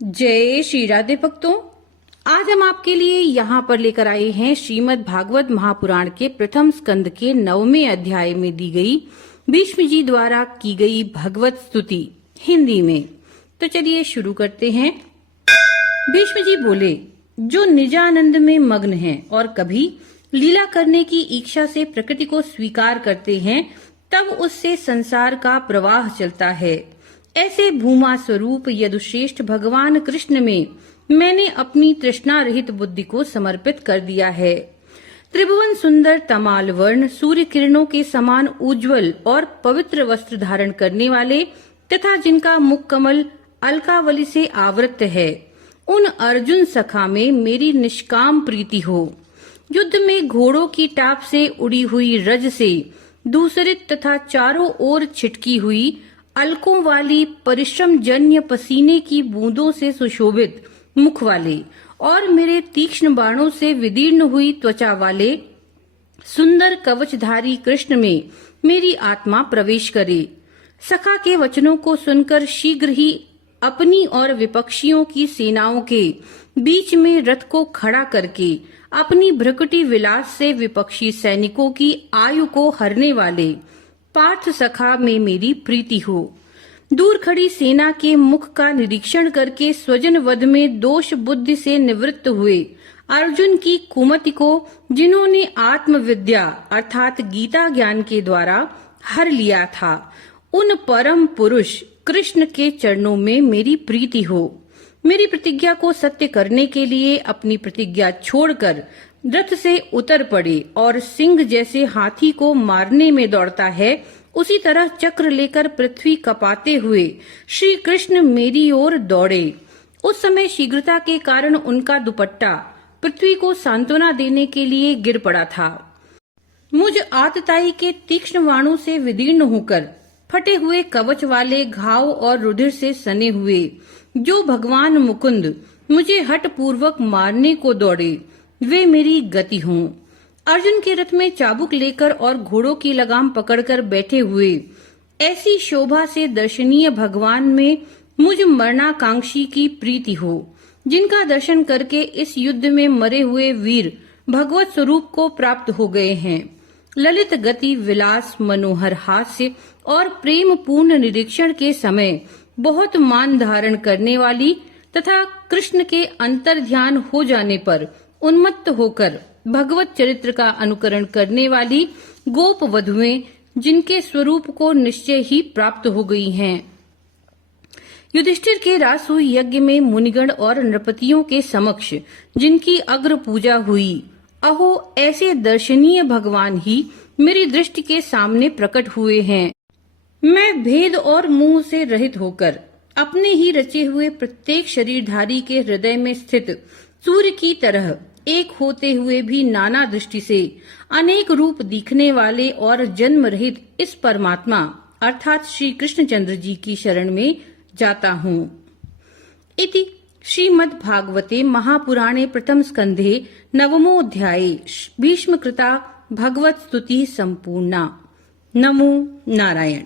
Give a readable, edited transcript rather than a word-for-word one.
जय श्री राधे भक्तों। आज हम आपके लिए यहाँ पर लेकर आए हैं श्रीमद् भागवत महापुराण के प्रथम स्कंद के 9वें अध्याय में दी गई भीष्म जी द्वारा की गई भगवत स्तुति हिंदी में। तो चलिए शुरू करते हैं। भीष्म जी बोले, जो निजानंद में मग्न हैं और कभी लीला करने की इच्छा से प्रकृति को स्वीकार करते हैं, तब उससे संसार का प्रवाह चलता है। ऐसे भूमा स्वरूप यदुश्रेष्ठ भगवान कृष्ण में मैंने अपनी तृष्णा रहित बुद्धि को समर्पित कर दिया है। त्रिभुवन सुंदर तमाल वर्ण, सूर्य किरणों के समान उज्जवल और पवित्र वस्त्र धारण करने वाले तथा जिनका मुख कमल अलकावली से आवृत है, उन अर्जुन सखा में मेरी निष्काम प्रीति हो। युद्ध में घोड़ों की टाप से उड़ी हुई रज से दूसरित तथा चारों ओर छिटकी हुई अलकों वाली परिश्रम जन्य पसीने की बूंदों से सुशोभित मुख वाले और मेरे तीक्ष्ण बाणों से विदीर्ण हुई त्वचा वाले सुंदर कवचधारी कृष्ण में मेरी आत्मा प्रवेश करे। सखा के वचनों को सुनकर शीघ्र ही अपनी और विपक्षियों की सेनाओं के बीच में रथ को खड़ा करके अपनी भ्रकुटी विलास से विपक्षी सैनिकों की आयु को हरने वाले पार्थ सखा में मेरी प्रीति हो। दूर खड़ी सेना के मुख का निरीक्षण करके स्वजन वध में दोष बुद्धि से निवृत्त हुए अर्जुन की कुमति को जिन्होंने आत्मविद्या अर्थात गीता ज्ञान के द्वारा हर लिया था, उन परम पुरुष कृष्ण के चरणों में मेरी प्रीति हो। मेरी प्रतिज्ञा को सत्य करने के लिए अपनी प्रतिज्ञा छोड़कर रथ से उतर पड़े और सिंह जैसे हाथी को मारने में दौड़ता है, उसी तरह चक्र लेकर पृथ्वी कपाते हुए श्री कृष्ण मेरी ओर दौड़े। उस समय शीघ्रता के कारण उनका दुपट्टा पृथ्वी को सांत्वना देने के लिए गिर पड़ा था। मुझ आतताई के तीक्ष्ण बाणों से विदीर्ण होकर फटे हुए कवच वाले घाव और रुधिर से सने हुए जो भगवान मुकुंद मुझे हठ पूर्वक मारने को दौड़े, वे मेरी गति हों। अर्जुन के रथ में चाबुक लेकर और घोड़ों की लगाम पकड़कर बैठे हुए ऐसी शोभा से दर्शनीय भगवान में मुझ मरणाकांक्षी की प्रीति हो, जिनका दर्शन करके इस युद्ध में मरे हुए वीर भगवत स्वरूप को प्राप्त हो गए हैं। ललित गति, विलास, मनोहर हास्य और प्रेम पूर्ण निरीक्षण के समय बहुत मान धारण करने वाली तथा कृष्ण के अंतर ध्यान हो जाने पर उन्मत्त होकर भगवत चरित्र का अनुकरण करने वाली गोप वधुएं जिनके स्वरूप को निश्चय ही प्राप्त हो गई हैं। युधिष्ठिर के रासु यज्ञ में मुनिगण और नृपतियों के समक्ष जिनकी अग्र पूजा हुई, अहो ऐसे दर्शनीय भगवान ही मेरी दृष्टि के सामने प्रकट हुए हैं। मैं भेद और मुंह से रहित होकर अपने ही रचे हुए प्रत्येक शरीरधारी के हृदय में स्थित सूर्य की तरह एक होते हुए भी नाना दृष्टि से अनेक रूप दिखने वाले और जन्म रहित इस परमात्मा अर्थात श्री कृष्णचंद्र जी की शरण में जाता हूँ। इति श्रीमद् भागवते महापुराणे प्रथम स्कंधे नवमोऽध्याये भीष्म कृता भगवत स्तुति संपूर्णा। नमो नारायण।